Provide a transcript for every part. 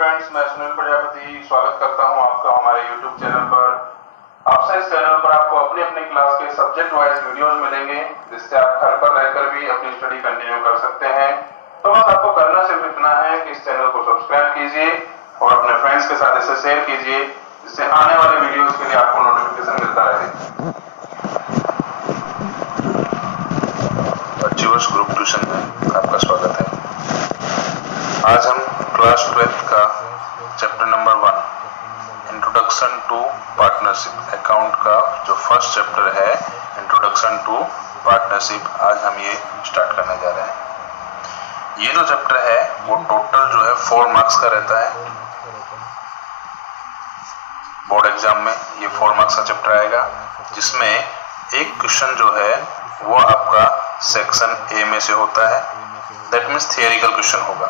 Friends, मैं सुनील प्रजापति स्वागत करता हूं आपका हमारे YouTube चैनल पर। आपसे इस चैनल पर आपको अपनी अपनी क्लास के सब्जेक्ट वाइज वीडियोस मिलेंगे, जिससे आप घर पर रहकर भी अपनी स्टडी कंटिन्यू कर सकते हैं। तो बस आपको करना सिर्फ इतना है कि इस चैनल को सब्सक्राइब कीजिए और अपने फ्रेंड्स के साथ इसे शेयर कीजिए, जिससे आने वाले वीडियोस के लिए आपको नोटिफिकेशन मिलता रहे। अचीवर्स ग्रुप ट्यूशन में आपका स्वागत है। आज हम क्लास 12 का chapter number 1 introduction to partnership account का जो फर्स्ट चैप्टर है, इंट्रोडक्शन टू पार्टनरशिप, आज हम ये स्टार्ट करने जा रहे हैं। ये जो चैप्टर है वो टोटल जो है 4 मार्क्स का रहता है। बोर्ड एग्जाम में ये 4 मार्क्स का चैप्टर आएगा, जिसमें एक क्वेश्चन जो है वो आपका सेक्शन ए में से होता है, दैट मीन्स थियरिकल क्वेश्चन होगा।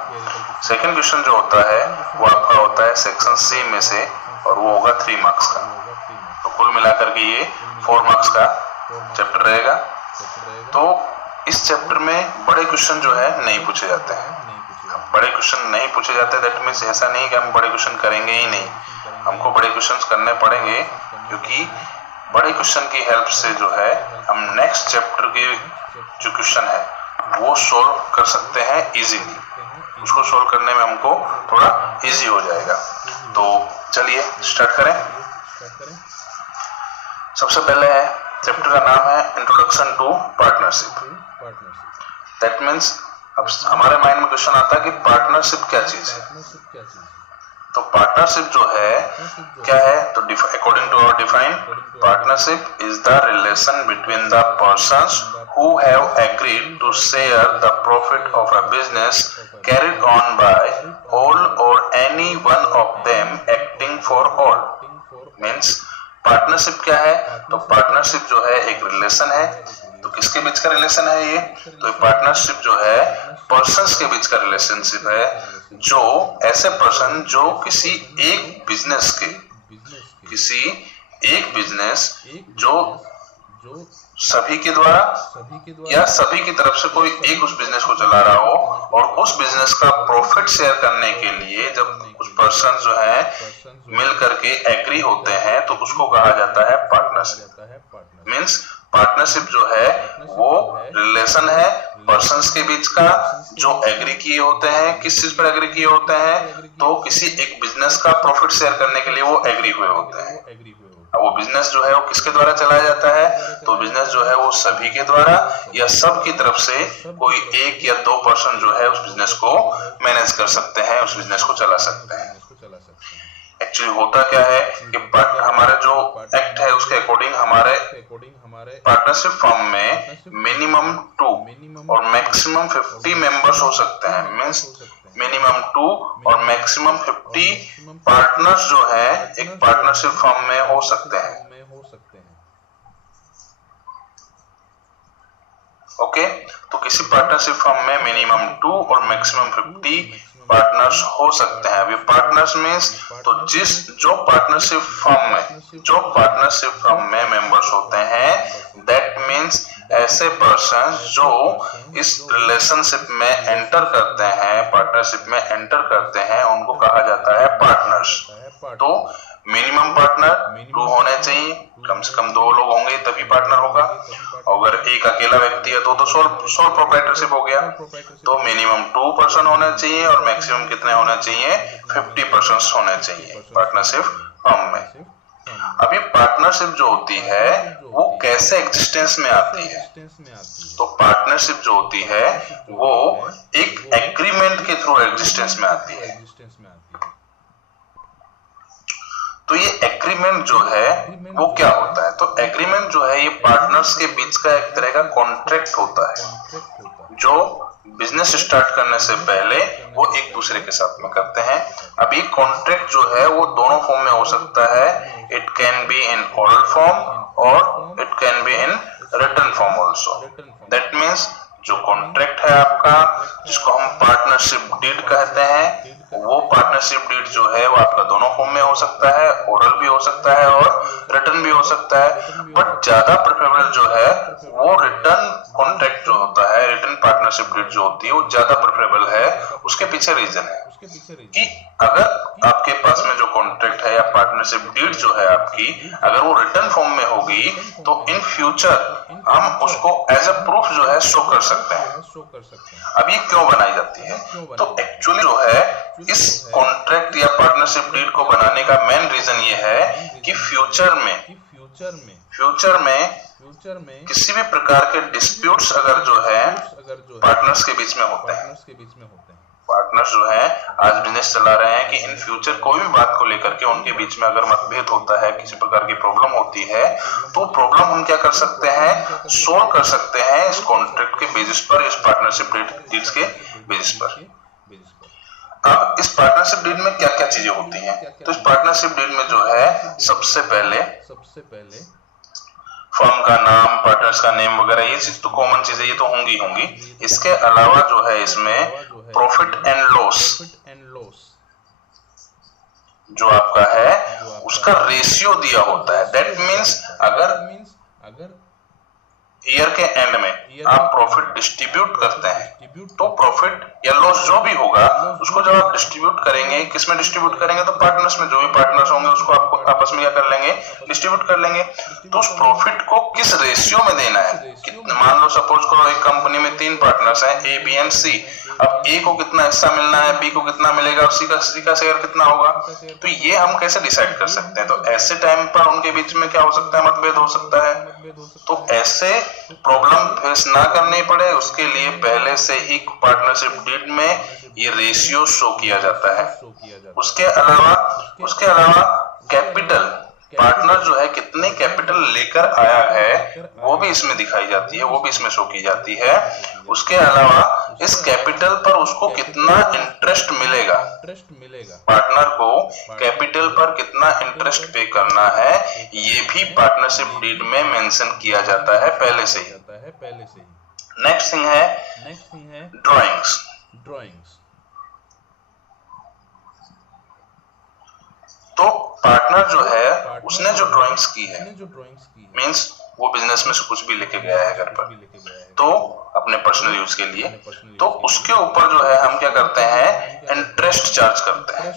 सेकंड क्वेश्चन जो होता है वो आपका होता है सेक्शन सी में से, और वो होगा 3 मार्क्स का। तो कुल मिलाकर के ये 4 मार्क्स का चैप्टर रहेगा। तो इस चैप्टर में बड़े क्वेश्चन जो है नहीं पूछे जाते हैं। बड़े क्वेश्चन नहीं पूछे जाते, दैट मीन्स ऐसा नहीं कि हम बड़े क्वेश्चन करेंगे ही नहीं, हमको बड़े क्वेश्चन करने पड़ेंगे, क्योंकि बड़े क्वेश्चन की हेल्प से जो है हम नेक्स्ट चैप्टर के जो क्वेश्चन है वो सोल्व कर सकते हैं इजीली। उसको सोल्व करने में हमको थोड़ा इजी हो जाएगा। तो चलिए स्टार्ट करें। सबसे पहले है चैप्टर का नाम है introduction to partnership. That means अब हमारे माइंड में क्वेश्चन आता है कि पार्टनरशिप क्या चीज है। तो पार्टनरशिप जो है क्या है, तो according to our define, partnership is the relation between the persons who have agreed to share the profit of a business carried on by all or any one of them acting for all। Means partnership क्या है, तो partnership जो है एक relation है। तो किसके बीच का रिलेशन है ये, तो पार्टनरशिप जो है पर्सन्स के बीच का रिलेशनशिप है, जो ऐसे पर्सन जो किसी एक बिजनेस जो सभी के द्वारा या सभी की तरफ से कोई एक उस बिजनेस को चला रहा हो, और उस बिजनेस का प्रॉफिट शेयर करने के लिए जब कुछ पर्सन जो है मिल करके एग्री होते हैं, तो उसको कहा जाता है पार्टनरशिप। मींस पार्टनरशिप जो है वो रिलेशन है पर्सन्स के बीच का, जो एग्री किए होते हैं। किस चीज पर एग्री किए होते हैं, तो किसी एक बिजनेस का प्रॉफिट शेयर करने के लिए वो एग्री हुए होते हैं। वो बिजनेस जो है वो किसके द्वारा चलाया जाता है, तो बिजनेस जो है वो सभी के द्वारा या सब की तरफ से कोई एक या 2 पर्सन जो है उस बिजनेस को मैनेज कर सकते हैं, उस बिजनेस को चला सकते हैं। एक्चुअली होता क्या है कि हमारे जो एक्ट है उसके अकॉर्डिंग हमारे पार्टनरशिप फर्म में मिनिमम 2 और मैक्सिमम 50 मेंबर्स हो सकते हैं। मींस मिनिमम 2 और मैक्सिमम 50 पार्टनर्स जो है एक पार्टनरशिप फर्म में हो सकते हैं। ओके, तो किसी पार्टनरशिप फर्म में मिनिमम 2 और मैक्सिमम 50 पार्टनर्स हो सकते हैं। अभी पार्टनर्स मींस तो जो पार्टनरशिप फर्म में मेंबर्स होते हैं, दैट मींस ऐसे पर्सन जो इस रिलेशनशिप में एंटर करते हैं, पार्टनरशिप में एंटर करते हैं, उनको कहा जाता है पार्टनर्स। तो मिनिमम पार्टनर 2 होने चाहिए, कम से कम 2 लोग होंगे तभी पार्टनर होगा। अगर एक अकेला व्यक्ति है तो सोल प्रोप्राइटरशिप हो गया। तो मिनिमम 2 पर्सन होने चाहिए और मैक्सिमम कितने होने चाहिए, 50 पर्सन होने चाहिए पार्टनरशिप फर्म में। अभी पार्टनरशिप जो होती है वो कैसे एग्जिस्टेंस में आती है, तो पार्टनरशिप जो होती है वो एक एग्रीमेंट के थ्रू एग्जिस्टेंस में आती है। तो ये एग्रीमेंट जो है वो क्या होता है, तो एग्रीमेंट जो है ये पार्टनर्स के बीच का एक तरह का कॉन्ट्रैक्ट होता है, जो बिजनेस स्टार्ट करने से पहले वो एक दूसरे के साथ में करते हैं। अब ये कॉन्ट्रैक्ट जो है वो दोनों फॉर्म में हो सकता है, it can be in oral form और it can be in written form also. That means जो कॉन्ट्रैक्ट है आपका, जिसको हम पार्टनरशिप डीड कहते हैं, वो पार्टनरशिप डीड जो है वो आपका दोनों फॉर्म में हो सकता है, ओरल भी हो सकता है और रिटन भी हो सकता है। बट ज्यादा प्रेफरेबल जो है वो रिटन कॉन्ट्रैक्ट जो होता है, रिटन पार्टनरशिप डीड जो होती है वो ज्यादा प्रेफरेबल है। उसके पीछे रीजन है, कि अगर आपके पास में जो कॉन्ट्रैक्ट है या पार्टनरशिप डीड जो है आपकी, अगर वो रिटर्न फॉर्म में होगी तो इन फ्यूचर हम उसको एज अ प्रूफ जो है शो कर सकते हैं। अब ये क्यों बनाई जाती है? तो एक्चुअली जो है इस कॉन्ट्रैक्ट या पार्टनरशिप डीड को बनाने का मेन रीजन ये है कि फ्यूचर में किसी भी प्रकार के डिस्प्यूट्स अगर जो है पार्टनर्स के बीच में होते हैं, पार्टनर्स जो है आज बिजनेस चला रहे हैं, कि इन फ्यूचर कोई भी बात को लेकर के उनके बीच में अगर मतभेद होता है, किसी प्रकार की प्रॉब्लम होती है, तो प्रॉब्लम हम क्या कर सकते हैं, सोल्व कर सकते हैं इस कॉन्ट्रैक्ट के बेसिस पर, इस पार्टनरशिप डीड्स के बेसिस पर। अब इस पार्टनरशिप डीड में क्या क्या चीजें होती हैं? तो इस पार्टनरशिप डीड में जो है सबसे पहले फर्म का नाम, पार्टनर्स का नेम वगैरह, ये चीज तो कॉमन चीजें, ये तो होंगी। इसके अलावा जो है इसमें प्रॉफिट एंड लॉस जो आपका है उसका रेशियो दिया होता है। दैट मीन्स अगर ईयर के एंड में आप प्रॉफिट डिस्ट्रीब्यूट करते हैं तो प्रॉफिट या लॉस जो भी होगा उसको जब आप डिस्ट्रीब्यूट करेंगे, किसमें डिस्ट्रीब्यूट करेंगे, तो पार्टनर्स में, जो भी पार्टनर्स होंगे उसको आपको आपस में क्या कर लेंगे, डिस्ट्रीब्यूट कर लेंगे। तो उस प्रॉफिट को किस रेशियो में देना है, मान लो सपोज करो एक कंपनी में 3 पार्टनर्स हैं, ए, बी एंड सी। अब ए को कितना हिस्सा मिलना है, बी को कितना मिलेगा और सी का शेयर कितना होगा, तो ये हम कैसे डिसाइड कर सकते हैं? तो ऐसे टाइम पर उनके बीच में क्या हो सकता है, मतभेद हो सकता है। तो ऐसे प्रॉब्लम फेस ना करनी पड़े उसके लिए पहले से ही पार्टनरशिप डीड में ये रेशियो शो किया जाता है। उसके अलावा कैपिटल, पार्टनर जो है कितने कैपिटल लेकर आया है वो भी इसमें दिखाई जाती है, वो भी इसमें शो की जाती है। उसके अलावा इस कैपिटल पर उसको कितना इंटरेस्ट मिलेगा, पार्टनर को कैपिटल पर कितना इंटरेस्ट पे करना है, ये भी पार्टनरशिप डीड में मेंशन किया जाता है पहले से ही। नेक्स्ट थिंग है ड्राइंग्स। तो पार्टनर जो है उसने जो ड्राइंग्स की है, मींस वो बिजनेस में से कुछ भी लेके गया है घर पर, तो अपने पर्सनल यूज के लिए, तो उसके ऊपर जो है हम क्या करते हैं, इंटरेस्ट चार्ज करते हैं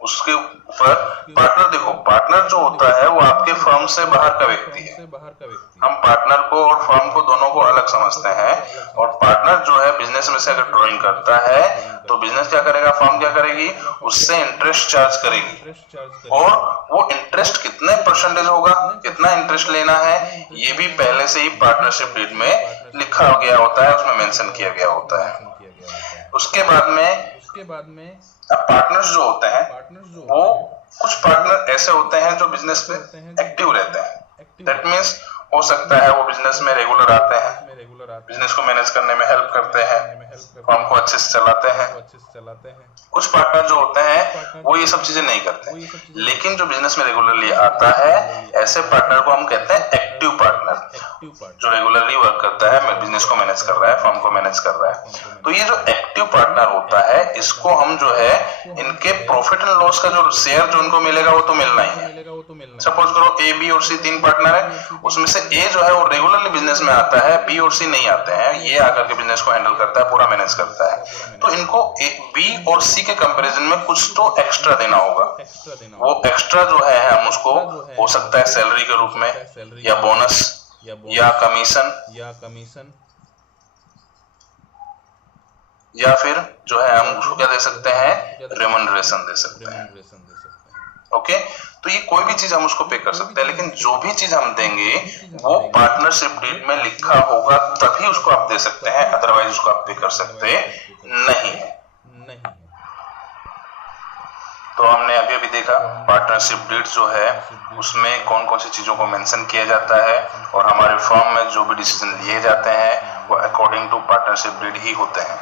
उसके ऊपर। पार्टनर, देखो पार्टनर जो होता है वो आपके फर्म से बाहर का व्यक्ति है। हम पार्टनर को और फर्म को दोनों को अलग समझते हैं, और पार्टनर जो है बिजनेस में से अगर ड्राइंग करता है तो बिजनेस क्या करेगा, फर्म क्या करेगी, उससे इंटरेस्ट चार्ज करेगी, और वो इंटरेस्ट कितने परसेंटेज होगा, कितना इंटरेस्ट लेना है, ये भी पहले से ही पार्टनरशिप डीड में लिखा गया होता है, उसमें मेंशन किया गया होता है। उसके बाद में पार्टनर्स जो होते हैं वो कुछ पार्टनर ऐसे होते हैं जो बिजनेस में एक्टिव रहते हैं। दैट मीन्स हो सकता है वो बिजनेस में रेगुलर आते हैं, बिजनेस को मैनेज करने में हेल्प करते हैं, फर्म को अच्छे से चलाते हैं। कुछ पार्टनर जो होते हैं वो ये सब चीजें नहीं करते, लेकिन जो बिजनेस में रेगुलरली आता है ऐसे पार्टनर को हम कहते हैं एक्टिव पार्टनर, जो रेगुलरली वर्क करता है, बिजनेस को मैनेज कर रहा है, फर्म को मैनेज कर रहा है। तो ये जो एक्टिव पार्टनर होता है इसको हम जो है इनके प्रॉफिट एंड लॉस का जो शेयर जो उनको मिलेगा वो तो मिलना ही है। सपोज करो ए, बी और सी 3 पार्टनर है, उसमें से ए जो है वो रेगुलरली बिजनेस में आता है, बी और सी नहीं आते हैं, ये आकर के बिजनेस को हैंडल करता है, पूरा मैनेज करता है। तो इनको बी और सी के कंपैरिजन में कुछ तो एक्स्ट्रा देना होगा। वो एक्स्ट्रा जो है हम उसको हो सकता है सैलरी के रूप में, या बोनस, या कमीशन, या फिर जो है हम उसको क्या दे सकते हैं, रेम्यूनरेशन दे सकते हैं। ओके, तो ये कोई भी चीज हम उसको पे कर सकते हैं, लेकिन जो भी चीज हम देंगे वो पार्टनरशिप डीड में लिखा होगा तभी उसको आप दे सकते हैं, अदरवाइज उसको आप पे कर सकते नहीं है। तो हमने अभी देखा पार्टनरशिप डीड जो है उसमें कौन कौन सी चीजों को मेंशन किया जाता है, और हमारे फर्म में जो भी डिसीजन लिए जाते हैं वो अकॉर्डिंग टू पार्टनरशिप डीड ही होते हैं।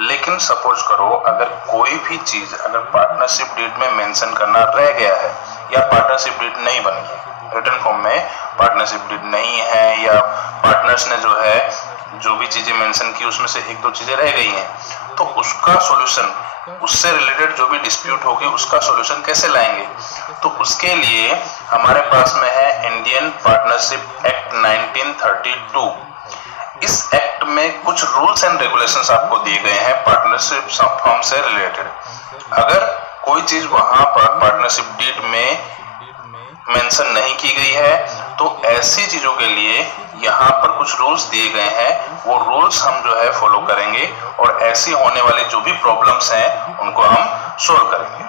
लेकिन सपोज करो अगर कोई भी चीज अगर पार्टनरशिप डीड में मेंशन करना रह गया है, या पार्टनरशिप डीड नहीं बनी है, रिटन फॉर्म में पार्टनरशिप डीड नहीं है, या पार्टनर्स ने जो है जो भी चीजें मेंशन की उसमें से 1-2 चीजें रह गई हैं, तो उसका सॉल्यूशन, उससे रिलेटेड जो भी डिस्प्यूट होगी उसका सॉल्यूशन कैसे लाएंगे? तो उसके लिए हमारे पास में है इंडियन पार्टनरशिप एक्ट 1932। इस एक्ट में कुछ रूल्स एंड रेगुलेशंस आपको दिए गए हैं पार्टनरशिप फर्म से रिलेटेड। अगर कोई चीज वहां पर पार्टनरशिप डीड में मेंशन नहीं की गई है तो ऐसी चीजों के लिए यहाँ पर कुछ रूल्स दिए गए हैं, वो रूल्स हम जो है फॉलो करेंगे और ऐसी होने वाली जो भी प्रॉब्लम्स हैं उनको हम सोल्व करेंगे।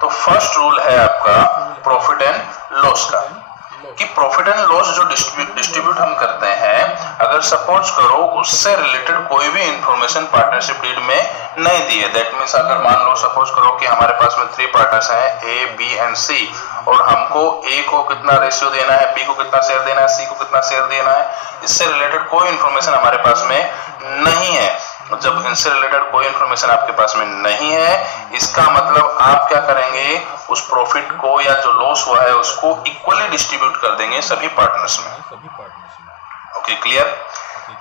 तो फर्स्ट रूल है आपका प्रॉफिट एंड लॉस का, कि प्रॉफिट एंड लॉस जो डिस्ट्रीब्यूट हम करते हैं, अगर सपोज करो उससे रिलेटेड कोई भी इंफॉर्मेशन पार्टनरशिप डीड में नहीं दी है, दैट मींस अगर मान लो सपोज करो कि हमारे पास में 3 पार्टनर्स हैं ए, बी एंड सी, और हमको ए को कितना रेशियो देना है, बी को कितना शेयर देना है, सी को कितना शेयर देना है, इससे रिलेटेड कोई इंफॉर्मेशन हमारे पास में नहीं है। जब इनसे रिलेटेड कोई इंफॉर्मेशन आपके पास में नहीं है, इसका मतलब आप क्या करेंगे, उस प्रॉफिट को या जो लॉस हुआ है उसको इक्वली डिस्ट्रीब्यूट कर देंगे सभी पार्टनर्स में। Okay, clear.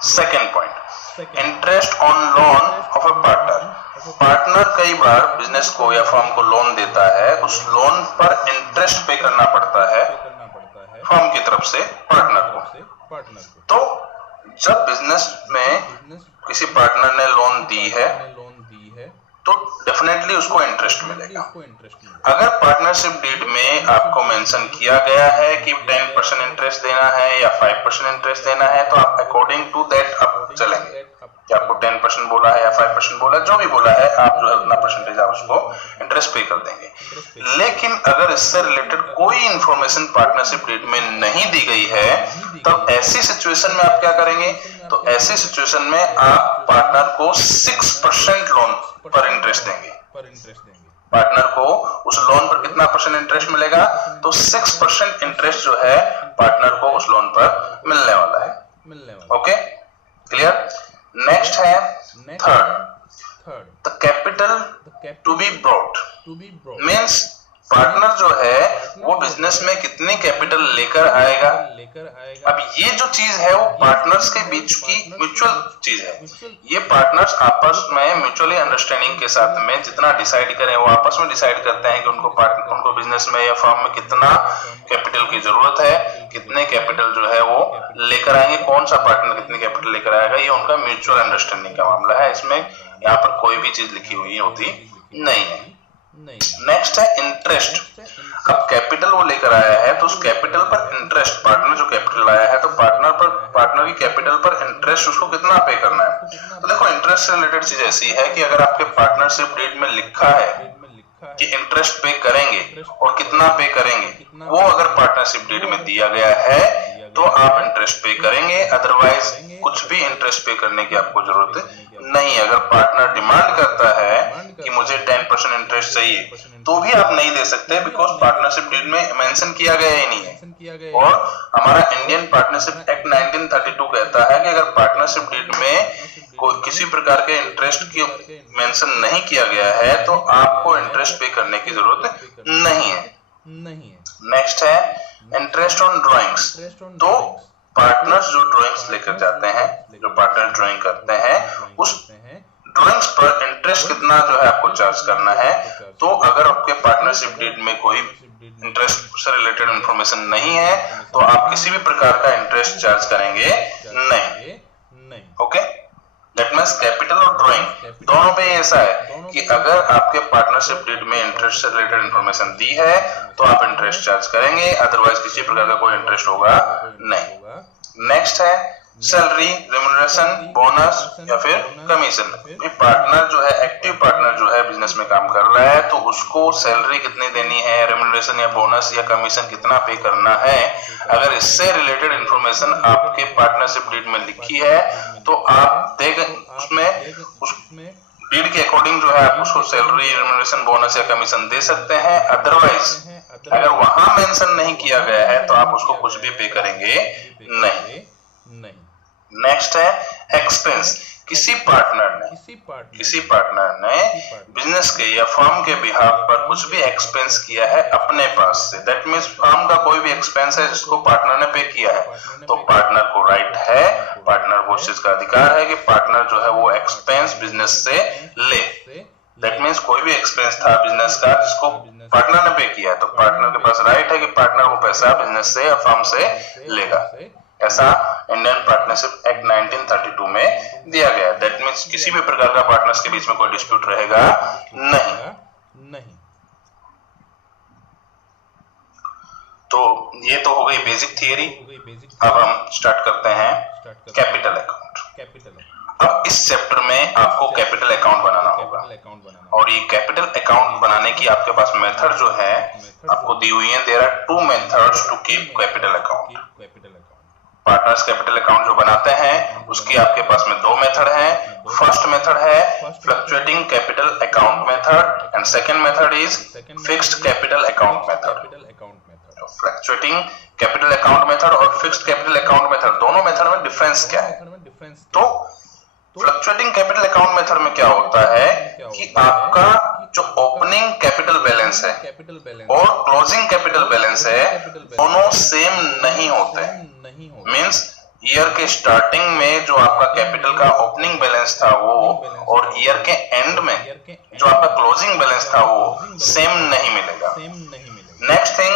Second point, interest on loan of a partner कई बार बिजनेस को या फर्म को लोन देता है, उस लोन पर इंटरेस्ट पे करना पड़ता है फर्म की तरफ से पार्टनर को। तो जब बिजनेस में किसी पार्टनर ने लोन दी है तो डेफिनेटली उसको इंटरेस्ट मिलेगा। अगर पार्टनरशिप डीड में आपको मेंशन किया गया है कि 10% इंटरेस्ट देना है या 5% इंटरेस्ट देना है, तो आप अकॉर्डिंग टू दैट आप चलेंगे, कि आपको 10% बोला है या 5% बोला है, जो भी बोला है आप जो है उतना परसेंटेज आप उसको इंटरेस्ट पे कर देंगे। लेकिन अगर इससे रिलेटेड कोई इंफॉर्मेशन पार्टनरशिप डीड में नहीं दी गई है, तब ऐसी सिचुएशन में आप क्या करेंगे, तो ऐसी सिचुएशन में आप पार्टनर को 6% लोन पर इंटरेस्ट देंगे। पार्टनर को उस लोन पर कितना परसेंट इंटरेस्ट मिलेगा, तो 6% इंटरेस्ट जो है पार्टनर को उस लोन पर मिलने वाला है। Okay, clear. नेक्स्ट है third, the capital to be brought, means partner जो है वो बिजनेस में कितनी कैपिटल लेकर आएगा। अब ये जो चीज है वो पार्टनर्स के बीच की म्यूचुअल चीज है। ये पार्टनर्स आपस में म्यूचुअली अंडरस्टैंडिंग के साथ में जितना डिसाइड करें, वो आपस में डिसाइड करते हैं कि उनको बिजनेस में या फर्म में कितना कैपिटल की जरूरत है, कितने कैपिटल जो है वो लेकर आएंगे, कौन सा पार्टनर कितनी कैपिटल लेकर आएगा, ये उनका म्यूचुअल अंडरस्टैंडिंग का मामला है। इसमें यहाँ पर कोई भी चीज लिखी हुई होती नहीं है। नेक्स्ट है इंटरेस्ट। अब कैपिटल वो लेकर आया है तो उस कैपिटल पर इंटरेस्ट, पार्टनर जो कैपिटल लाया है तो पार्टनर की कैपिटल पर इंटरेस्ट उसको कितना पे करना है। तो देखो, इंटरेस्ट से रिलेटेड चीज ऐसी है कि अगर आपके पार्टनरशिप डीड में लिखा है कि इंटरेस्ट पे करेंगे और कितना पे करेंगे, वो अगर पार्टनरशिप डीड में दिया गया है तो आप इंटरेस्ट पे करेंगे, अदरवाइज कुछ भी इंटरेस्ट पे करने की आपको जरूरत नहीं। अगर पार्टनर डिमांड करता है कि मुझे 10% इंटरेस्ट चाहिए, तो भी आप नहीं दे सकते, बिकॉज पार्टनरशिप डीड में मेंशन किया गया ही नहीं है। और हमारा इंडियन पार्टनरशिप एक्ट 1932 कहता है कि अगर पार्टनरशिप डीड में कोई किसी प्रकार के इंटरेस्ट की मेंशन नहीं किया गया है तो आपको इंटरेस्ट पे करने की जरूरत नहीं है। नेक्स्ट है इंटरेस्ट ऑन ड्राइंग्स। तो पार्टनर्स जो ड्राइंग्स लेकर जाते हैं, जो पार्टनर ड्राइंग करते हैं, उस ड्राइंग्स पर इंटरेस्ट कितना जो है आपको चार्ज करना है। तो अगर आपके पार्टनरशिप डीड में कोई इंटरेस्ट से रिलेटेड इंफॉर्मेशन नहीं है तो आप किसी भी प्रकार का इंटरेस्ट चार्ज करेंगे नहीं। ओके, दैट मींस कैपिटल और ड्राइंग दोनों पे ऐसा है कि अगर आपके पार्टनरशिप डीड में इंटरेस्ट से रिलेटेड इंफॉर्मेशन दी है तो आप इंटरेस्ट चार्ज करेंगे, अदरवाइज किसी प्रकार का कोई इंटरेस्ट होगा नहीं। नेक्स्ट है सैलरी, रेम्यूनरेशन, बोनस या फिर कमीशन। पार्टनर जो है, एक्टिव पार्टनर जो है बिजनेस में काम कर रहा है तो उसको सैलरी कितनी देनी है, रेम्यूनरेशन या बोनस या कमीशन कितना पे करना है, अगर इससे रिलेटेड इंफॉर्मेशन आपके पार्टनरशिप डीड में लिखी है तो आप उसमें उस डीड के अकॉर्डिंग जो है आप उसको सैलरी, रेम्यूनरेशन, बोनस या कमीशन दे सकते हैं। अदरवाइज अगर वहां मेंशन नहीं किया गया है तो आप उसको कुछ भी पे करेंगे नहीं। नेक्स्ट है एक्सपेंस। किसी पार्टनर ने बिजनेस के या फर्म के बिहाफ पर कुछ भी एक्सपेंस किया है अपने पास से, दैट मींस फर्म का कोई भी एक्सपेंस है जिसको पार्टनर ने पे किया है, तो पार्टनर को राइट है, पार्टनर को इस चीज का अधिकार है कि पार्टनर जो है वो एक्सपेंस बिजनेस से ले। दैट मींस कोई भी एक्सपेंस था बिजनेस का जिसको पार्टनर ने पे किया है तो पार्टनर के पास राइट है कि पार्टनर वो पैसा बिजनेस से या फर्म से लेगा। ऐसा इंडियन पार्टनरशिप एक्ट 1932 में दिया गया है। दैट मीन्स किसी भी प्रकार का पार्टनर्स के बीच में कोई डिस्प्यूट रहेगा नहीं। तो ये तो हो गई बेसिक थियरी। अब हम स्टार्ट करते हैं कैपिटल अकाउंट। अब इस चैप्टर में आपको कैपिटल अकाउंट बनाना होगा और ये कैपिटल अकाउंट बनाने की आपके पास मेथड जो है आपको दी हुई है। There are 2 methods to keep capital account. Partners capital account जो बनाते हैं उसकी आपके पास में 2 मेथड हैं। फर्स्ट मेथड है fluctuating capital account method and second method is fixed capital account method. Fluctuating capital account method और फिक्स्ड कैपिटल अकाउंट मेथड, दोनों मेथड में डिफरेंस क्या है? तो फ्लक्चुएटिंग कैपिटल अकाउंट मेथड में क्या होता है कि आपका जो ओपनिंग कैपिटल बैलेंस है और क्लोजिंग कैपिटल बैलेंस है दोनों सेम नहीं होते। मींस ईयर के स्टार्टिंग में जो आपका कैपिटल का ओपनिंग बैलेंस था वो और ईयर के एंड में जो आपका क्लोजिंग बैलेंस था वो सेम नहीं मिलेगा। नेक्स्ट थिंग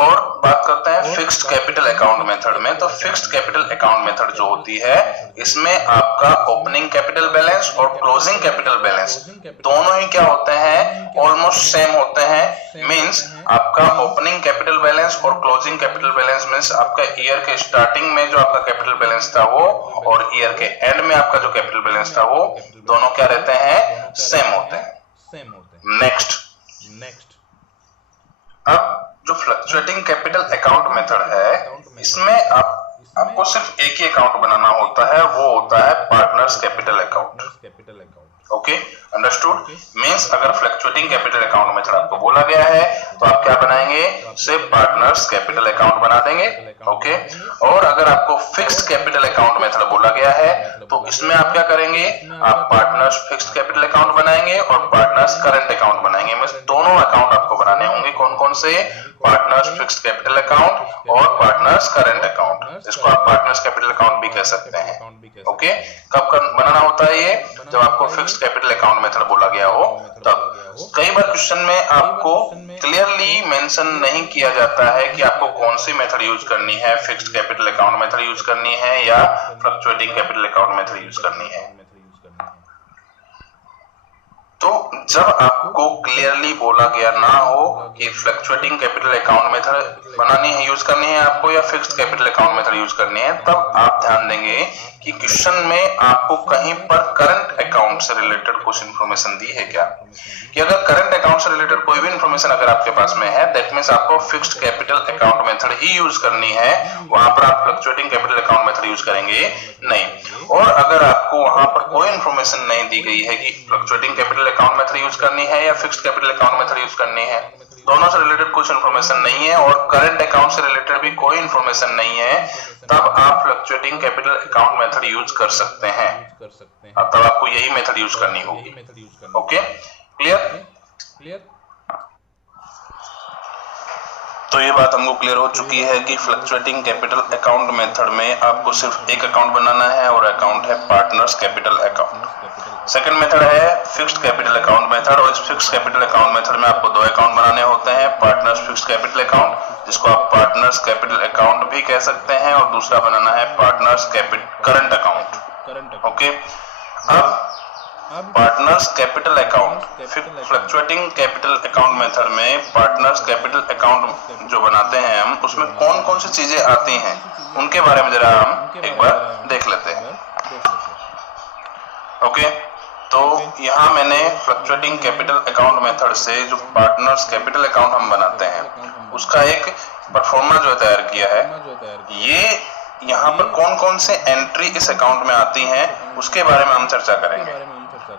और बात करते हैं फिक्स्ड कैपिटल अकाउंट मेथड में। तो फिक्स्ड कैपिटल अकाउंट मेथड जो होती है इसमें आपका ओपनिंग कैपिटल बैलेंस और क्लोजिंग कैपिटल बैलेंस दोनों ही क्या होते हैं? ऑलमोस्ट सेम होते हैं। मींस आपका ओपनिंग कैपिटल बैलेंस और क्लोजिंग कैपिटल बैलेंस मींस आपका ईयर के स्टार्टिंग में जो आपका कैपिटल बैलेंस था वो और ईयर के एंड में आपका जो कैपिटल बैलेंस था वो दोनों क्या रहते हैं? सेम होते हैं। नेक्स्ट अब जो फ्लक्चुएटिंग कैपिटल अकाउंट मेथड है इसमें आपको सिर्फ एक ही अकाउंट बनाना होता है, वो होता है partners capital account. Okay, understood? Means अगर फ्लक्चुएटिंग कैपिटल अकाउंट मेथड आपको बोला गया है तो आप क्या बनाएंगे? सिर्फ पार्टनर्स कैपिटल अकाउंट बना देंगे। ओके, और अगर आपको फिक्स्ड कैपिटल अकाउंट मेथड बोला गया है तो इसमें आप क्या करेंगे? आप पार्टनर्स फिक्स्ड कैपिटल अकाउंट बनाएंगे और पार्टनर्स करंट अकाउंट बनाएंगे। मींस दोनों अकाउंट आपको बनाने होंगे। कौन कौन से? पार्टनर्स फिक्स्ड कैपिटल अकाउंट और पार्टनर्स करंट अकाउंट। इसको आप पार्टनर्स कैपिटल अकाउंट भी कह सकते हैं। ओके, कब बनाना होता है ये? जब आपको फिक्स्ड कैपिटल अकाउंट मेथड बोला गया हो तब। कई बार क्वेश्चन में आपको क्लियरली मेंशन नहीं किया जाता है कि आपको कौन सी मेथड यूज करनी है, fixed capital account method use करनी है या fluctuating capital account method use करनी है। तो जब आपको क्लियरली बोला गया ना हो कि फ्लक्चुएटिंग कैपिटल अकाउंट मेथड बनानी है, यूज करनी है आपको या fixed capital account method use करनी है, तब आप ध्यान देंगे कि क्वेश्चन में आपको कहीं पर करंट अकाउंट से रिलेटेड कुछ इंफॉर्मेशन दी है क्या? कि अगर करंट अकाउंट से रिलेटेड कोई भी इंफॉर्मेशन अगर आपके पास में है दैट मींस आपको फिक्स्ड कैपिटल अकाउंट मेथड ही यूज करनी है, वहां पर आप fluctuating capital account method use करेंगे नहीं। और अगर आपको वहां पर कोई इंफॉर्मेशन नहीं दी गई है कि fluctuating capital account method use करनी है या fixed capital account method use करनी है, दोनों से रिलेटेड कुछ इंफॉर्मेशन नहीं है और करंट अकाउंट से रिलेटेड भी कोई इंफॉर्मेशन नहीं है, तब आप fluctuating capital account method use कर सकते हैं। अब तब आपको यही मेथड यूज करनी होगी। Okay, clear? तो ये बात हमको क्लियर हो चुकी है कि फ्लक्चुएटिंग कैपिटल अकाउंट मेथड में आपको सिर्फ एक अकाउंट बनाना है और अकाउंट है partners capital account. Second method है फिक्स्ड कैपिटल अकाउंट मेथड और इस फिक्स्ड कैपिटल अकाउंट मेथड में आपको 2 अकाउंट बनाने होते हैं, पार्टनर्स फिक्स्ड कैपिटल अकाउंट जिसको आप पार्टनर्स कैपिटल अकाउंट भी कह सकते हैं और दूसरा बनाना है पार्टनर्स करंट अकाउंट। ओके, अब partners capital account fluctuating capital account method में पार्टनर्स कैपिटल अकाउंट जो बनाते हैं हम, उसमें कौन कौन सी चीजें आती हैं उनके बारे में जरा हम एक बार देख लेते हैं। ओके, तो यहाँ मैंने फ्लक्चुएटिंग कैपिटल अकाउंट मेथड से जो पार्टनर्स कैपिटल अकाउंट हम बनाते हैं उसका एक परफॉर्मा जो तैयार किया है। ये यहाँ पर कौन कौन से एंट्री इस अकाउंट में आती हैं उसके बारे में हम चर्चा करेंगे।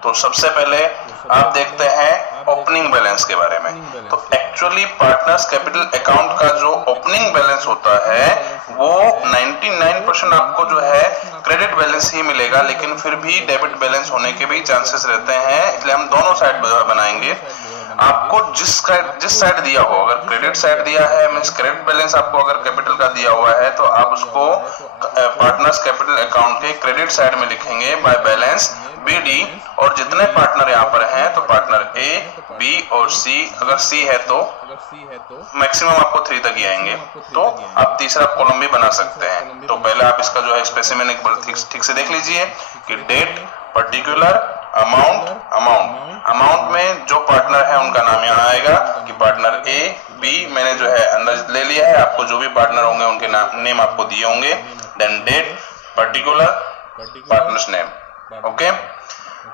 तो सबसे पहले आप देखते हैं ओपनिंग बैलेंस के बारे में। तो एक्चुअली पार्टनर्स कैपिटल अकाउंट का जो ओपनिंग बैलेंस होता है वो 99% आपको जो है क्रेडिट बैलेंस ही मिलेगा, लेकिन फिर भी डेबिट बैलेंस होने के भी चांसेस रहते हैं, इसलिए हम दोनों साइड बनाएंगे। आपको जिस साइड दिया हो, अगर क्रेडिट साइड दिया है मींस क्रेडिट बैलेंस आपको अगर कैपिटल का दिया हुआ है तो आप उसको पार्टनर्स कैपिटल अकाउंट के क्रेडिट साइड में लिखेंगे बाय बैलेंस बी डी, और जितने पार्टनर यहाँ पर हैं तो पार्टनर ए, बी और सी, अगर सी है तो मैक्सिमम आपको 3 तक ही आएंगे, तो आप तीसरा कॉलम भी बना सकते हैं। तो पहले आप इसका जो है स्पेसिमेन एक बार ठीक से देख लीजिए कि डेट, पर्टिकुलर, अमाउंट में जो पार्टनर है उनका नाम यहाँ आएगा कि पार्टनर ए, बी मैंने जो है अंदर ले लिया है, आपको जो भी पार्टनर होंगे उनके नेम आपको दिए होंगे, then date, particular, partners name. Okay,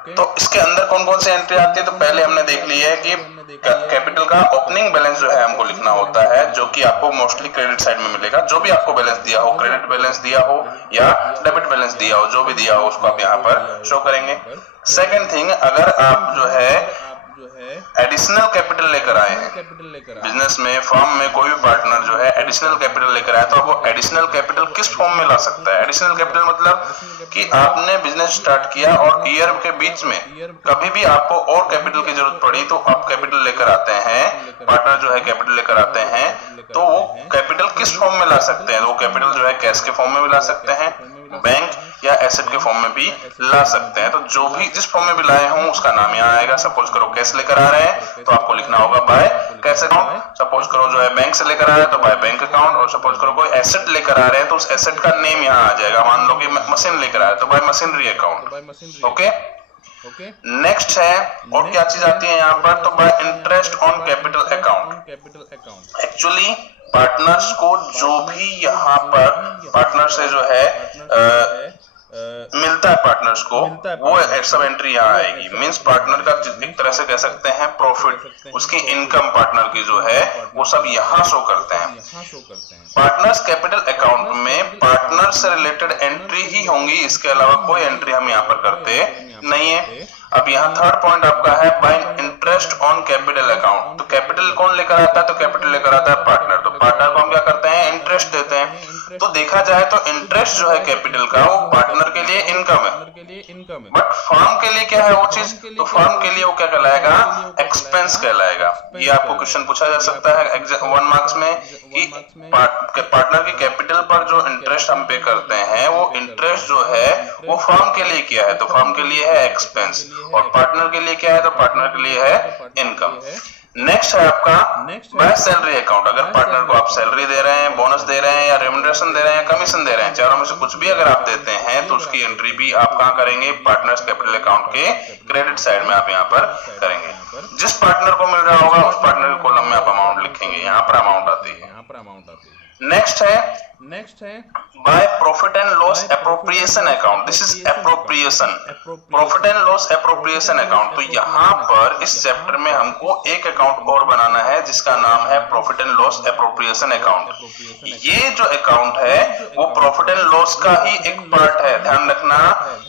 तो इसके अंदर कौन कौन सी एंट्री आती है, तो पहले हमने देख लिया है कि कैपिटल का ओपनिंग बैलेंस जो है हमको लिखना होता है, जो कि आपको मोस्टली क्रेडिट साइड में मिलेगा। जो भी आपको बैलेंस दिया हो, क्रेडिट बैलेंस दिया हो या डेबिट बैलेंस दिया हो, जो भी दिया हो उसको आप यहाँ पर शो करेंगे। सेकेंड थिंग, अगर आप जो है एडिशनल कैपिटल लेकर आए हैं बिजनेस में, फर्म में कोई भी पार्टनर जो है एडिशनल कैपिटल लेकर आया, तो आप वो एडिशनल कैपिटल किस फॉर्म में ला सकता है। एडिशनल कैपिटल मतलब कि आपने बिजनेस स्टार्ट किया और ईयर के बीच में कभी भी आपको और कैपिटल की जरूरत पड़ी तो आप कैपिटल लेकर आते हैं, पार्टनर जो है कैपिटल लेकर आते हैं, तो वो कैपिटल किस फॉर्म में ला सकते हैं। वो कैपिटल जो है कैश के फॉर्म में भी ला सकते हैं, बैंक या एसेट के फॉर्म में भी ला सकते हैं। तो जो भी जिस फॉर्म में भी लाए हों उसका नाम यहाँ आएगा। सपोज करो कैश लेकर आ रहे हैं तो आपको लिखना होगा बाय कैश अकाउंट। सपोज करो जो है बैंक से लेकर आ रहे हैं तो बाय बैंक अकाउंट, और सपोज करो कोई एसेट लेकर आ रहे हैं तो उस एसेट का नेम यहाँ आ जाएगा। मान लो कि मशीन लेकर आ रहे हैं तो bye machinery account. Okay, next है और क्या चीज आती है यहाँ पर, तो bye interest on capital account. Actually partners को जो भी यहाँ पर पार्टनर से जो है मिलता है पार्टनर्स को, वो सब एंट्री यहाँ आएगी। मींस पार्टनर का एक तरह से कह सकते हैं प्रॉफिट, उसकी इनकम पार्टनर की जो है वो सब यहाँ शो करते हैं। पार्टनर्स कैपिटल अकाउंट में पार्टनर से रिलेटेड एंट्री ही होंगी, इसके अलावा कोई एंट्री हम यहाँ पर करते नहीं है। अब यहाँ थर्ड पॉइंट आपका है bye interest on capital account. तो कैपिटल कौन लेकर आता है, तो कैपिटल लेकर आता है पार्टनर। तो पार्टनर को हम क्या करते हैं, इंटरेस्ट देते हैं। तो देखा जाए तो इंटरेस्ट जो है कैपिटल का वो पार्टनर के लिए इनकम है, बट फर्म के लिए क्या है वो चीज, तो फर्म के लिए वो क्या कहलाएगा, एक्सपेंस कहलाएगा। ये आपको क्वेश्चन पूछा जा सकता है 1 मार्क्स में कि पार्टनर की कैपिटल पर जो इंटरेस्ट हम पे करते हैं वो इंटरेस्ट जो है वो फर्म के लिए क्या है, तो फर्म के लिए है एक्सपेंस, और पार्टनर के लिए क्या है, तो पार्टनर के लिए है इनकम। नेक्स्ट है आपका बाय सैलरी अकाउंट। अगर पार्टनर को आप सैलरी दे रहे हैं, बोनस दे रहे हैं या रेम्युनरेशन दे रहे हैं, कमीशन दे रहे हैं, चारों में से कुछ भी अगर आप देते हैं तो उसकी एंट्री भी आप कहाँ करेंगे, पार्टनर्स कैपिटल अकाउंट के क्रेडिट साइड में आप यहाँ पर करेंगे। जिस पार्टनर को मिल रहा होगा उस पार्टनर के कॉलम में आप अमाउंट लिखेंगे, यहाँ पर अमाउंट आती है। नेक्स्ट है by profit and loss appropriation account. This is appropriation, profit and loss appropriation account. तो यहाँ पर इस चैप्टर में हमको एक अकाउंट और बनाना है जिसका नाम है profit and loss appropriation account. ये जो अकाउंट है वो प्रॉफिट एंड लॉस का ही एक पार्ट है, ध्यान रखना।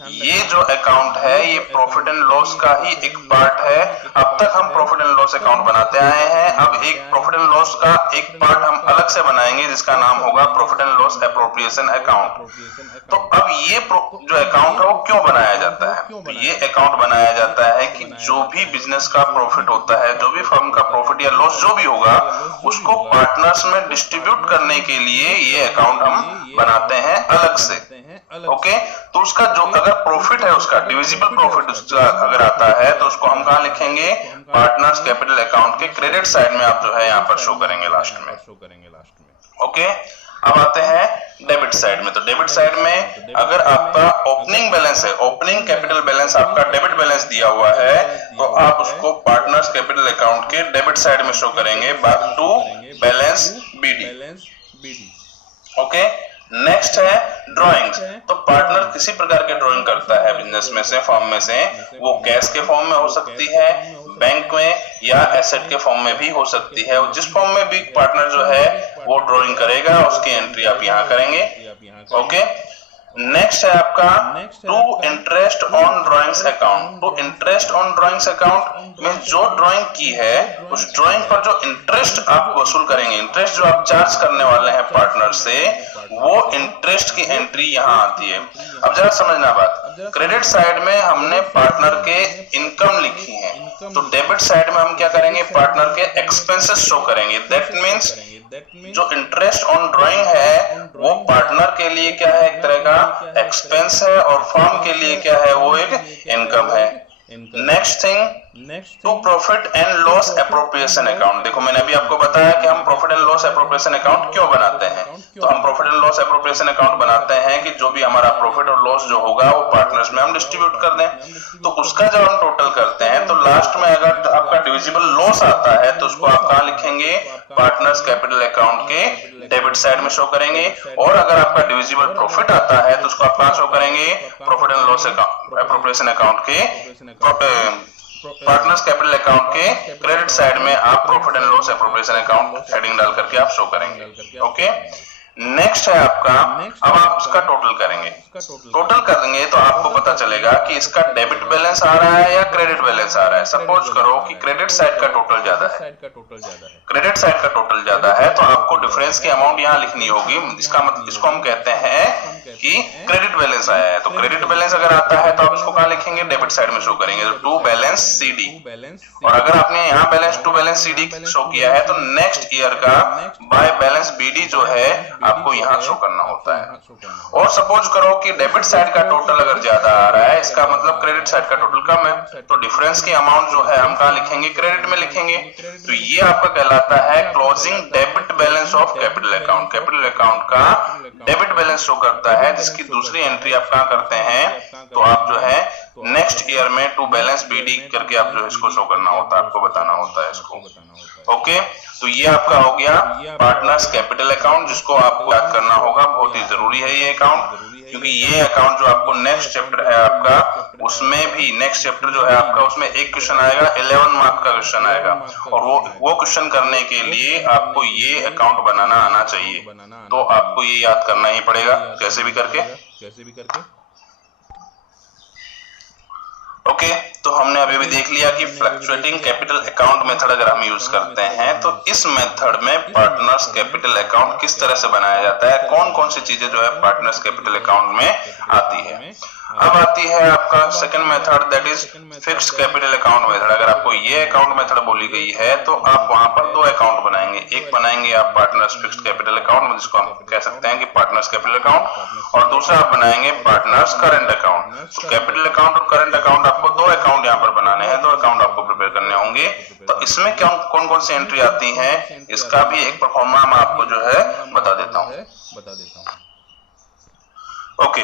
ये जो अकाउंट है ये प्रॉफिट एंड लॉस का ही एक पार्ट है। अब तक हम प्रॉफिट एंड लॉस अकाउंट बनाते आए हैं, अब एक प्रॉफिट एंड लॉस का एक पार्ट हम अलग से बनाएंगे जिसका नाम होगा profit and loss appropriation account. तो अब ये जो अकाउंट है वो क्यों बनाया जाता है, तो ये अकाउंट बनाया जाता है कि जो भी बिजनेस का प्रॉफिट होता है, जो भी फर्म का प्रॉफिट या लॉस जो भी होगा, उसको पार्टनर्स में डिस्ट्रीब्यूट करने के लिए ये अकाउंट हम बनाते हैं अलग से। ओके, तो उसका जो अगर प्रॉफिट है उसका डिविजिबल प्रॉफिट उसका अगर आता है तो उसको हम कहाँ लिखेंगे, पार्टनर्स कैपिटल अकाउंट के क्रेडिट साइड में आप जो है यहाँ पर शो करेंगे लास्ट में। ओके, अब आते हैं डेबिट साइड में। तो डेबिट साइड में अगर आपका ओपनिंग बैलेंस है, ओपनिंग कैपिटल बैलेंस आपका डेबिट बैलेंस दिया हुआ है, तो आप उसको पार्टनर्स कैपिटल अकाउंट के डेबिट साइड में शो करेंगे to balance BD. Okay, next है ड्राइंग्स। तो पार्टनर किसी प्रकार के ड्राइंग करता है बिजनेस में से, फॉर्म में से, वो कैश के फॉर्म में हो सकती है, बैंक में या एसेट के फॉर्म में भी हो सकती है। और जिस फॉर्म में भी पार्टनर जो है वो ड्राइंग करेगा उसकी एंट्री आप यहाँ करेंगे। ओके, नेक्स्ट है आपका to interest on drawings account. तो इंटरेस्ट ऑन ड्राइंग्स अकाउंट में जो ड्राइंग की है उस ड्राइंग पर जो इंटरेस्ट आप वसूल करेंगे, इंटरेस्ट जो आप चार्ज करने वाले हैं पार्टनर से, वो इंटरेस्ट की एंट्री यहाँ आती है। अब जरा समझना बात, क्रेडिट साइड में हमने पार्टनर के इनकम लिखी है, तो डेबिट साइड में हम क्या करेंगे, पार्टनर के एक्सपेंसेस शो करेंगे। दैट मींस जो इंटरेस्ट ऑन ड्राइंग है वो पार्टनर के लिए क्या है, एक तरह का एक्सपेंस है, और फर्म के लिए क्या है, वो एक इनकम है। Next thing, to profit and loss appropriation account. देखो मैंने अभी आपको बताया कि हम profit and loss appropriation account क्यों बनाते हैं। तो हम profit and loss appropriation account बनाते हैं कि जो भी हमारा प्रॉफिट और लॉस जो होगा वो पार्टनर्स में हम डिस्ट्रीब्यूट कर दें। तो उसका जब हम टोटल करते हैं तो लास्ट में अगर आपका डिविजिबल लॉस आता है तो उसको आप कहां लिखेंगे, पार्टनर्स कैपिटल अकाउंट के डेबिट साइड में शो करेंगे। और अगर आपका डिविजिबल प्रॉफिट आता है तो उसको आप कहां शो करेंगे, profit and loss appropriation account के पार्टनर्स कैपिटल अकाउंट के क्रेडिट साइड में आप profit and loss appropriation account heading डाल करके आप शो करेंगे। ओके, नेक्स्ट है आपका, अब आप इसका टोटल करेंगे। टोटल करेंगे तो आपको पता चलेगा कि इसका डेबिट बैलेंस आ रहा है या क्रेडिट बैलेंस आ रहा है। सपोज करो कि क्रेडिट साइड का टोटल ज्यादा है, क्रेडिट साइड का टोटल ज्यादा है, तो आपको डिफरेंस की अमाउंट यहाँ लिखनी होगी। इसका मतलब इसको हम कहते हैं कि क्रेडिट बैलेंस आया है। तो क्रेडिट बैलेंस अगर आता है तो आप इसको कहां लिखेंगे, डेबिट साइड में शो करेंगे, तो टू बैलेंस सीडी। और अगर आपने यहाँ balance to balance CD show किया है तो नेक्स्ट ईयर का बाय बैलेंस बीडी जो है आपको यहाँ शो करना होता है। और सपोज करो कि डेबिट साइड का टोटल अगर ज्यादा आ रहा है, इसका मतलब क्रेडिट साइड का टोटल कम है, तो डिफरेंस की अमाउंट जो है हम कहां लिखेंगे, क्रेडिट में लिखेंगे। तो ये आपका कहलाता है closing debit balance of capital account. Capital account का डेबिट बैलेंस शो करता है, जिसकी दूसरी एंट्री आप कहां करते हैं, तो आप जो है नेक्स्ट ईयर में टू बैलेंस बीडी करके आप जो इसको शो करना होता है, आपको बताना होता है इसको। ओके, तो ये आपका हो गया पार्टनर्स कैपिटल अकाउंट, जिसको आपको याद करना होगा, बहुत ही जरूरी है ये अकाउंट, क्योंकि ये अकाउंट जो आपको नेक्स्ट चैप्टर है आपका, उसमें भी नेक्स्ट चैप्टर जो है आपका, उसमें एक क्वेश्चन आएगा, 11 मार्क का क्वेश्चन आएगा, और वो क्वेश्चन करने के लिए आपको ये अकाउंट बनाना आना चाहिए। तो आपको ये याद करना ही पड़ेगा कैसे भी करके। ओके, तो हमने अभी भी देख लिया कि फ्लक्चुएटिंग कैपिटल अकाउंट मेथड अगर हम यूज करते हैं तो इस मेथड में पार्टनर्स कैपिटल अकाउंट किस तरह से बनाया जाता है, कौन कौन सी चीजें जो है पार्टनर्स कैपिटल अकाउंट में आती है। अब आती है आपका second method, that is fixed capital account method. अगर आपको ये अकाउंट मेथड बोली गई है तो आप वहां पर दो अकाउंट बनाएंगे। एक बनाएंगे आप पार्टनर्स फिक्स्ड कैपिटल अकाउंट, जिसको हम कह सकते हैं कि पार्टनर्स कैपिटल अकाउंट, और दूसरा आप बनाएंगे पार्टनर्स करंट अकाउंट। तो कैपिटल अकाउंट और करंट अकाउंट, आपको दो अकाउंट यहाँ पर बनाने हैं, दो अकाउंट आपको प्रिपेयर करने होंगे। तो इसमें क्या कौन कौन सी एंट्री आती है, इसका भी एक परफॉर्मा मैं आपको जो है बता देता हूँ। ओके,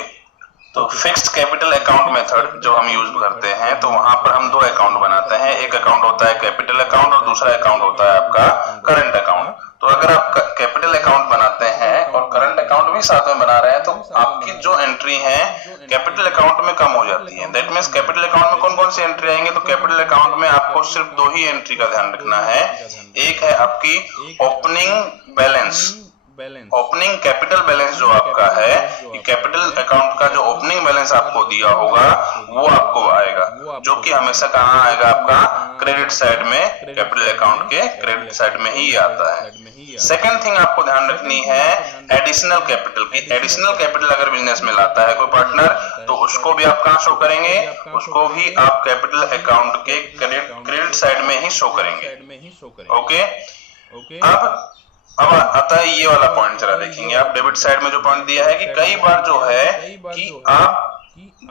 तो फिक्स्ड कैपिटल अकाउंट मेथड जो हम यूज करते हैं, तो वहां पर हम दो अकाउंट बनाते हैं। एक अकाउंट होता है कैपिटल अकाउंट और दूसरा अकाउंट होता है आपका करंट अकाउंट। तो अगर आप कैपिटल अकाउंट बनाते हैं और करंट अकाउंट भी साथ में बना रहे हैं तो आपकी जो एंट्री है कैपिटल अकाउंट में कम हो जाती है। दैट मींस कैपिटल अकाउंट में कौन कौन सी एंट्री आएंगे, तो कैपिटल अकाउंट में आपको सिर्फ दो ही एंट्री का ध्यान रखना है। एक है आपकी opening balance, opening capital balance जो आपका है, कैपिटल अकाउंट का जो ओपनिंग बैलेंस आपको दिया होगा वो आपको आएगा, जो कि हमेशा कहाँ आएगा, आपका क्रेडिट साइड में, कैपिटल अकाउंट के क्रेडिट साइड में ही आता है। सेकंड थिंग आपको ध्यान रखनी है एडिशनल कैपिटल की। एडिशनल कैपिटल अगर बिजनेस में लाता है कोई पार्टनर तो उसको भी आप कहाँ शो करेंगे, उसको भी आप कैपिटल अकाउंट के क्रेडिट साइड में ही शो करेंगे। ओके, अब आता है ये वाला पॉइंट, जरा देखेंगे आप डेबिट साइड में जो पॉइंट दिया है कि कई बार जो है कि आप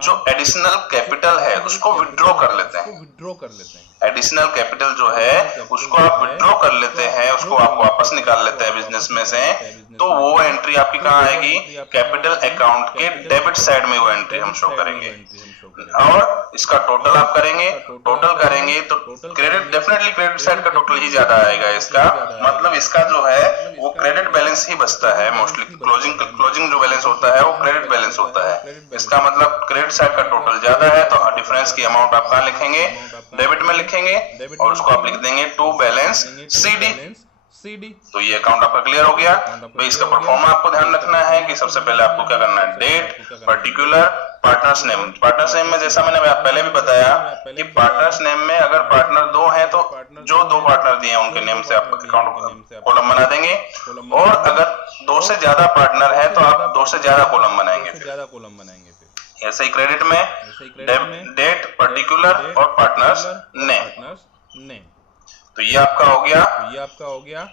जो एडिशनल कैपिटल है उसको विड्रॉ कर लेते हैं। एडिशनल कैपिटल जो है उसको आप विड्रॉ कर लेते हैं, उसको आप वापस निकाल लेते हैं बिजनेस में से, तो वो एंट्री आपकी कहाँ आएगी, कैपिटल अकाउंट के डेबिट साइड में वो एंट्री हम शो करेंगे। और इसका टोटल आप करेंगे, टोटल करेंगे तो क्रेडिट, डेफिनेटली क्रेडिट साइड का टोटल ही ज्यादा आएगा। इसका मतलब इसका जो है वो क्रेडिट बैलेंस ही बचता है मोस्टली। क्लोजिंग जो बैलेंस होता है वो क्रेडिट बैलेंस होता है। इसका मतलब क्रेडिट साइड का टोटल ज्यादा है, तो डिफरेंस की अमाउंट आप कहाँ लिखेंगे, डेबिट में लिखेंगे, और उसको आप लिख देंगे टू बैलेंस सीडी। तो ये अकाउंट आपका क्लियर हो गया। तो इसका परफॉर्मा आपको ध्यान रखना है कि सबसे पहले आपको क्या करना है, date, particular, partners name. Partners name में जैसा मैंने पहले भी बताया कि पार्टनर्स नेम में अगर पार्टनर दो हैं तो जो दो पार्टनर दिए हैं उनके नेम से आप अकाउंट कॉलम बना देंगे, और अगर दो से ज्यादा पार्टनर है तो आप दो से ज्यादा कॉलम बनाएंगे। ऐसे ही क्रेडिट में डेट, पर्टिकुलर और पार्टनर्स नेम। तो ये आपका हो गया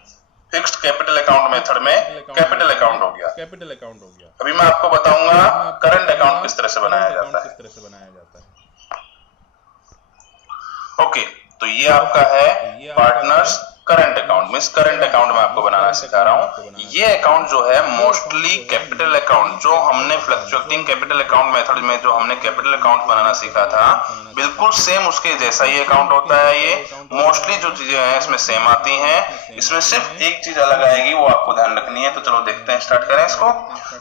फिक्स्ड कैपिटल अकाउंट मेथड में कैपिटल अकाउंट हो गया। अभी मैं आपको बताऊंगा करंट अकाउंट किस तरह से बनाया जाता है। ओके, तो ये आपका है partners current account, means current account मैं आपको बनाना सिखा रहा हूं। ये अकाउंट जो है मोस्टली कैपिटल अकाउंट, जो हमने फ्लक्चुएटिंग कैपिटल अकाउंट मेथड में जो हमने कैपिटल अकाउंट बनाना सीखा था, बिल्कुल सेम उसके जैसा ही अकाउंट होता है। ये मोस्टली जो चीजें हैं इसमें सेम आती हैं, इसमें सिर्फ एक चीज अलग आएगी, वो आपको ध्यान रखनी है। तो चलो देखते हैं, स्टार्ट करें इसको।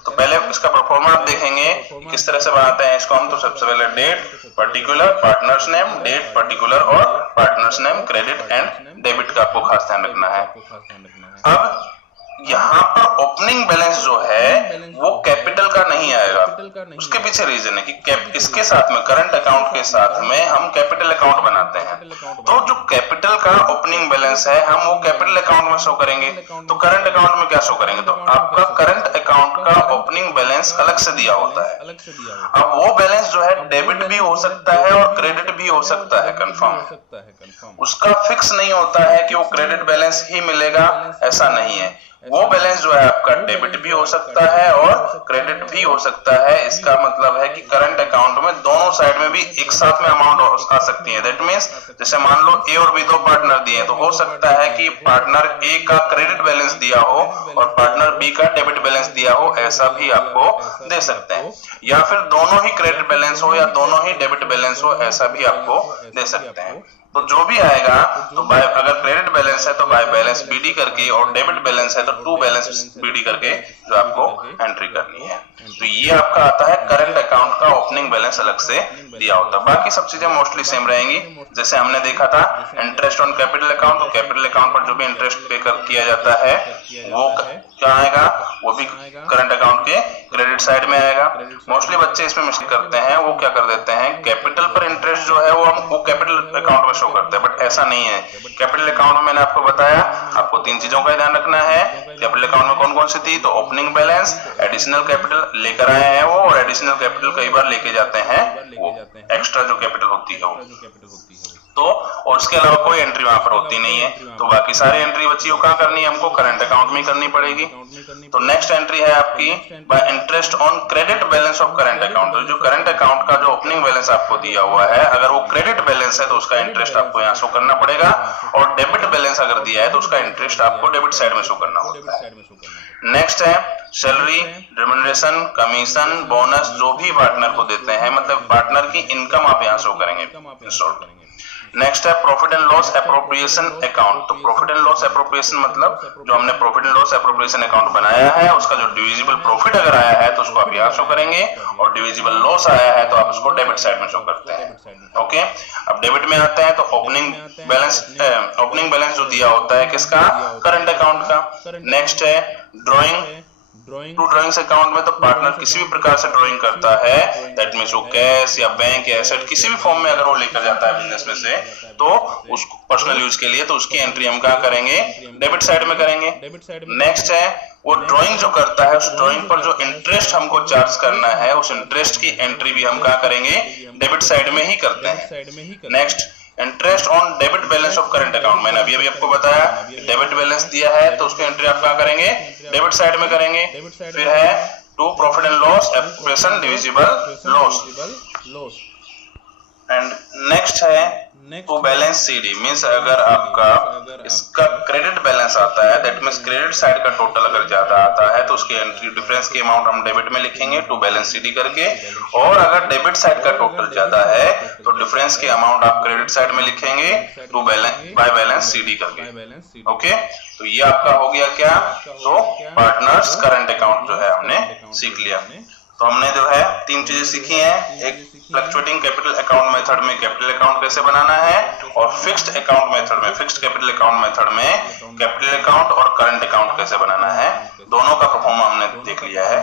तो पहले इसका परफॉर्मा आप देखेंगे किस तरह से बनाते हैं इसको हम। तो सबसे पहले date particular, partners name, date particular और partners name, credit and debit का आपको खास ध्यान रखना है। अब यहाँ पर ओपनिंग बैलेंस जो है वो कैपिटल का नहीं आएगा। उसके पीछे रीजन है कि इसके साथ में करंट अकाउंट के साथ में हम कैपिटल अकाउंट बनाते हैं। तो जो कैपिटल का ओपनिंग बैलेंस है हम वो कैपिटल अकाउंट में शो करेंगे। तो करंट अकाउंट में क्या शो करेंगे? तो आपका करंट अकाउंट का ओपनिंग बैलेंस अलग से दिया होता है। अब वो बैलेंस जो है डेबिट भी हो सकता है और क्रेडिट भी हो सकता है, कंफर्म। उसका फिक्स नहीं होता है कि वो क्रेडिट बैलेंस ही मिलेगा, ऐसा नहीं है। वो बैलेंस जो है आपका डेबिट भी हो सकता है और क्रेडिट भी हो सकता है। इसका मतलब है कि करंट अकाउंट में दोनों साइड में भी एक साथ में अमाउंट आ सकती है। दैट मींस जैसे मान लो ए और बी दो पार्टनर दिए, तो हो सकता है कि पार्टनर ए का क्रेडिट बैलेंस दिया हो और पार्टनर बी का डेबिट बैलेंस दिया हो, ऐसा भी आपको दे सकते हैं। या फिर दोनों ही क्रेडिट बैलेंस हो या दोनों ही डेबिट बैलेंस हो, ऐसा भी आपको दे सकते हैं। तो जो भी आएगा, तो बाय अगर क्रेडिट बैलेंस है तो बाय बैलेंस बीडी करके और डेबिट बैलेंस है तो टू बैलेंस बीडी करके जो आपको एंट्री करनी है। तो ये आपका आता है करंट अकाउंट का ओपनिंग बैलेंस अलग से दिया होता है। बाकी सब चीजें मोस्टली सेम रहेंगी। जैसे हमने देखा था इंटरेस्ट ऑन कैपिटल अकाउंट, तो कैपिटल अकाउंट पर जो भी इंटरेस्ट पे किया जाता है वो क्या आएगा? वो भी करंट अकाउंट के क्रेडिट साइड में आएगा। मोस्टली बच्चे इसमें मिस्टेक करते हैं, वो क्या कर देते हैं कैपिटल पर इंटरेस्ट जो है वो कैपिटल अकाउंट में शो करते हैं, बट ऐसा नहीं है। कैपिटल अकाउंट में मैंने आपको बताया, आपको तीन चीजों का ध्यान रखना है। कैपिटल अकाउंट में कौन कौन सी थी? तो ओपनिंग बैलेंस, एडिशनल कैपिटल लेकर आए हैं वो, और एडिशनल कैपिटल कई बार लेके जाते हैं वो, एक्स्ट्रा जो कैपिटल होती है वो। तो और इसके अलावा कोई एंट्री वहां पर होती नहीं है। तो बाकी सारी एंट्री बच्ची को कहां करनी है? हमको करंट अकाउंट में करनी पड़ेगी। तो नेक्स्ट एंट्री है आपकी bye interest on credit balance of current account. तो जो करंट अकाउंट का जो ओपनिंग बैलेंस आपको दिया हुआ है, अगर वो क्रेडिट बैलेंस है तो उसका इंटरेस्ट आपको यहाँ शो करना पड़ेगा, और डेबिट बैलेंस अगर दिया है तो उसका इंटरेस्ट आपको डेबिट साइड में शो करना होता है। नेक्स्ट है सैलरी, रेम्युनरेशन, कमीशन, बोनस, जो भी पार्टनर को देते हैं, मतलब पार्टनर की इनकम आप यहाँ शो करेंगे। नेक्स्ट है profit and loss appropriation account. तो प्रॉफिट एंड लॉस एप्रोप्रिएशन मतलब जो हमने profit and loss appropriation account बनाया है, उसका जो डिविजिबल प्रॉफिट अगर आया है तो उसको आप यहाँ शो करेंगे, और डिविजिबल लॉस आया है तो आप उसको डेबिट साइड में शो करते हैं। ओके, अब डेबिट में आते हैं तो ओपनिंग बैलेंस जो दिया होता है किसका? करंट अकाउंट का। नेक्स्ट है ड्रॉइंग। ड्रॉइंग्स अकाउंट में तो पार्टनर किसी भी प्रकार से ड्रॉइंग करता है, दैट मींस वो कैश या बैंक या एसेट किसी भी फॉर्म में अगर वो लेकर जाता है बिजनेस में से, तो उसको पर्सनल यूज के लिए, तो उसकी एंट्री हम कहाँ करेंगे? डेबिट साइड में करेंगे। नेक्स्ट है वो ड्रॉइंग जो करता है, उस ड्रॉइंग पर जो इंटरेस्ट हमको चार्ज करना है, उस इंटरेस्ट की एंट्री भी हम कहाँ करेंगे? डेबिट साइड में ही करते हैं। Next interest on debit balance of current account. मैंने अभी आपको बताया डेबिट बैलेंस दिया है तो उसकी एंट्री आप कहाँ करेंगे? डेबिट साइड में करेंगे। फिर है to profit and loss appropriation divisible loss. And next है टू बैलेंस सीडी, मींस अगर आपका इसका क्रेडिट बैलेंस आता है, दैट मींस क्रेडिट साइड का टोटल अगर ज्यादा आता है तो उसकी एंट्री डिफरेंस की अमाउंट हम डेबिट में लिखेंगे टू बैलेंस सीडी करके, और अगर डेबिट साइड का टोटल ज्यादा है तो डिफरेंस की अमाउंट आप क्रेडिट साइड में लिखेंगे टू बाय बैलेंस सीडी करके। ओके, तो ये आपका हो गया क्या? तो पार्टनर्स करंट अकाउंट जो है हमने सीख लिया। तो हमने जो है तीन चीजें सीखी हैं, एक फ्लक्चुएटिंग कैपिटल अकाउंट मेथड में कैपिटल अकाउंट कैसे बनाना है, और फिक्स्ड अकाउंट मेथड में, फिक्स्ड कैपिटल अकाउंट मेथड में कैपिटल अकाउंट और करंट अकाउंट कैसे बनाना है। दोनों का परफॉर्मा हमने देख लिया है।